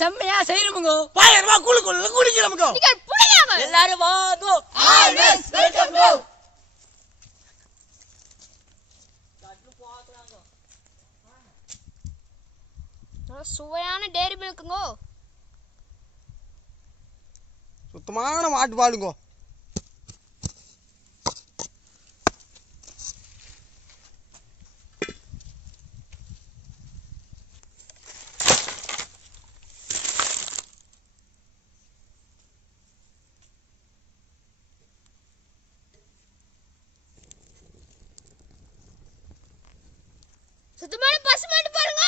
செம்மையா செய்யணுமுங்க. 1000 ரூபாய் குடிக்கிறோமுங்க. எல்லாரும் வாங்க. ஆல்வேஸ் வெல்கம் கோ. சுவையான டேரி மில்க்குங்க. சுத்தமான மாட்டு பாலுங்க. சுத்தமான பசுமாட்டு பாருங்க.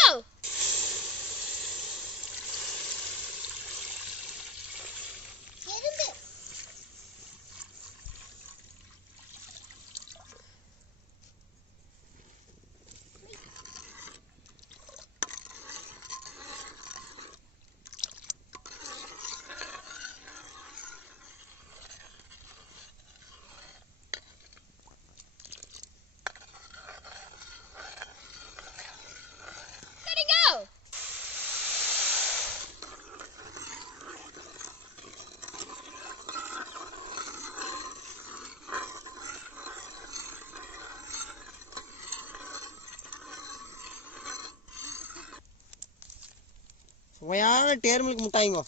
சுவையான டேரி மில்க் முட்டாய்ங்க.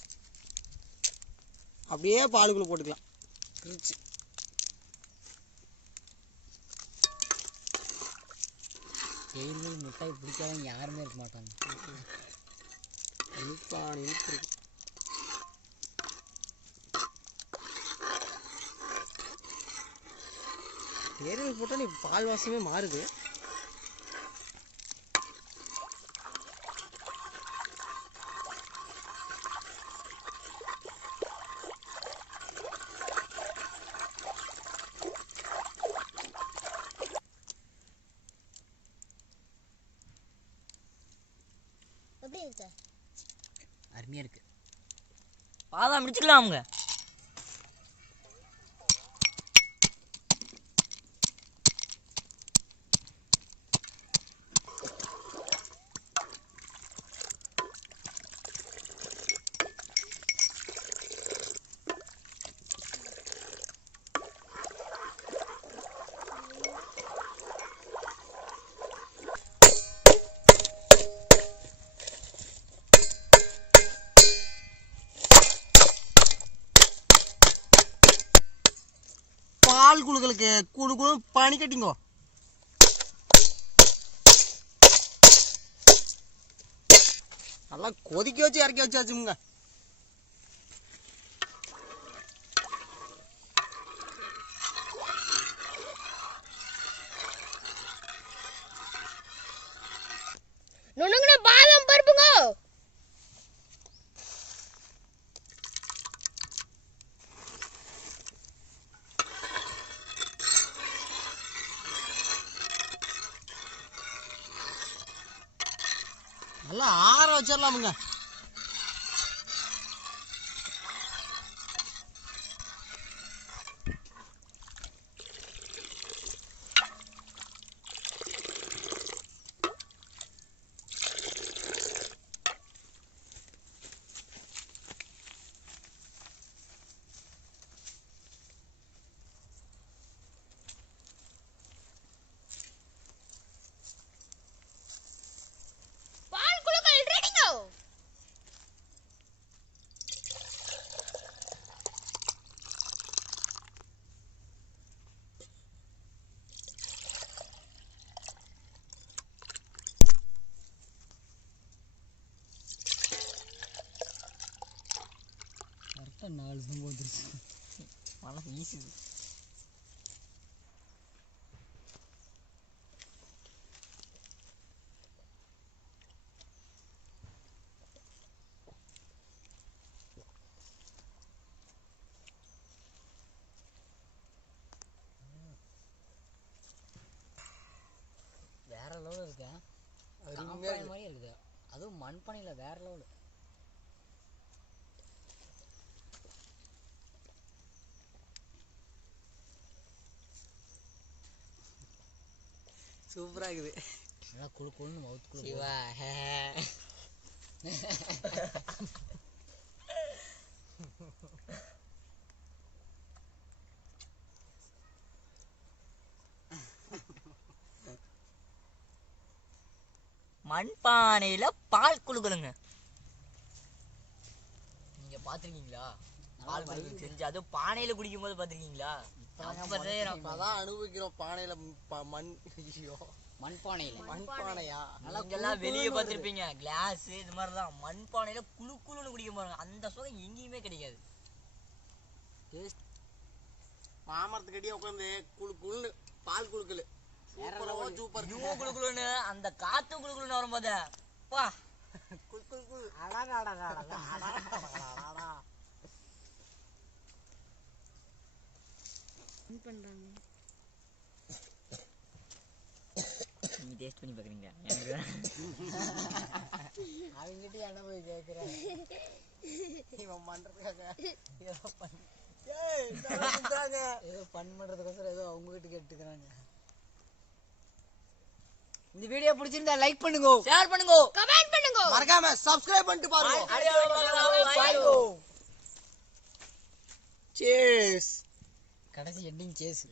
அப்படியே பாலுக்குள்ள போட்டுக்கலாம். பிரிச்சு டேரி மில்க் முட்டாய் பிடிக்காதவங்க யாருமே இருக்க மாட்டாங்க. இனிப்பான இனிப்பு இருக்கு. டேரி மில்க் போட்டால் நீ பால் வாசமே மாறுது. அருமையா இருக்கு. பாதாம் முடிச்சுக்கலாம் அவங்க. பால் குழுக்களுக்கு குழு பனி கட்டிங்கோ. நல்லா கொதிக்க வச்சு இறக்கி வச்சாச்சுங்க. நுணுங்குன பாதாம் பருப்புங்க. நல்லா ஆற வச்சிடலாமுங்க. கரெக்டாக 4 சம்பவம் வந்துருச்சு. மழை வீசுது. வேற லெவலில் இருக்கு. மாதிரி இருக்குது. அதுவும் மண்பானையில் வேற லெவலு. சூப்பராக இருக்குது. நல்லா குழு குழுன்னு மவுத்துக்குள்ள. மண்பானையில பால் குளுக்கலுங்க. நீங்க பாத்திருக்கீங்களா? பால் குளுக்கல் செஞ்சு அதுவும் பானையில குடிக்கும் போது பாத்திருக்கீங்களா? அதான் அனுபவிக்கிறோம். பானையில மண்பானையா நீங்கெல்லாம் வெளியே பாத்திருப்பீங்க, கிளாஸ் இது மாதிரிதான். மண்பானையில குளு குளுன்னு குடிக்க பாருங்க, அந்த சுவை எங்கேயுமே கிடைக்காது. மாமரத்துக்கு அடியே உட்காந்து குளு குளுன்னு பால் குளுக்கல் சூப்பர். இதுவும் குளு குளுன்னு அந்த காத்து குளு குளுன்னு வரும்போது பா குள் குள் குள். நீங்க டேஸ்ட் பண்ணி பாக்குறீங்க. அவங்கிட்ட என்ன போய் கேக்குறேன்? இவன் பண்றதுக்காக ஏதோ பண்றதுக்கோசரம் ஏதோ அவங்க கிட்ட கேட்டுக்கிறாங்க. இந்த வீடியோ பிடிச்சிருந்தா லைக் பண்ணுங்க, ஷேர் பண்ணுங்க, கமெண்ட் பண்ணுங்க, மறக்காம சப்ஸ்கிரைப் பண்ணிட்டு பாருங்க. Cheers. கடைசி எண்டிங் சேஸ்.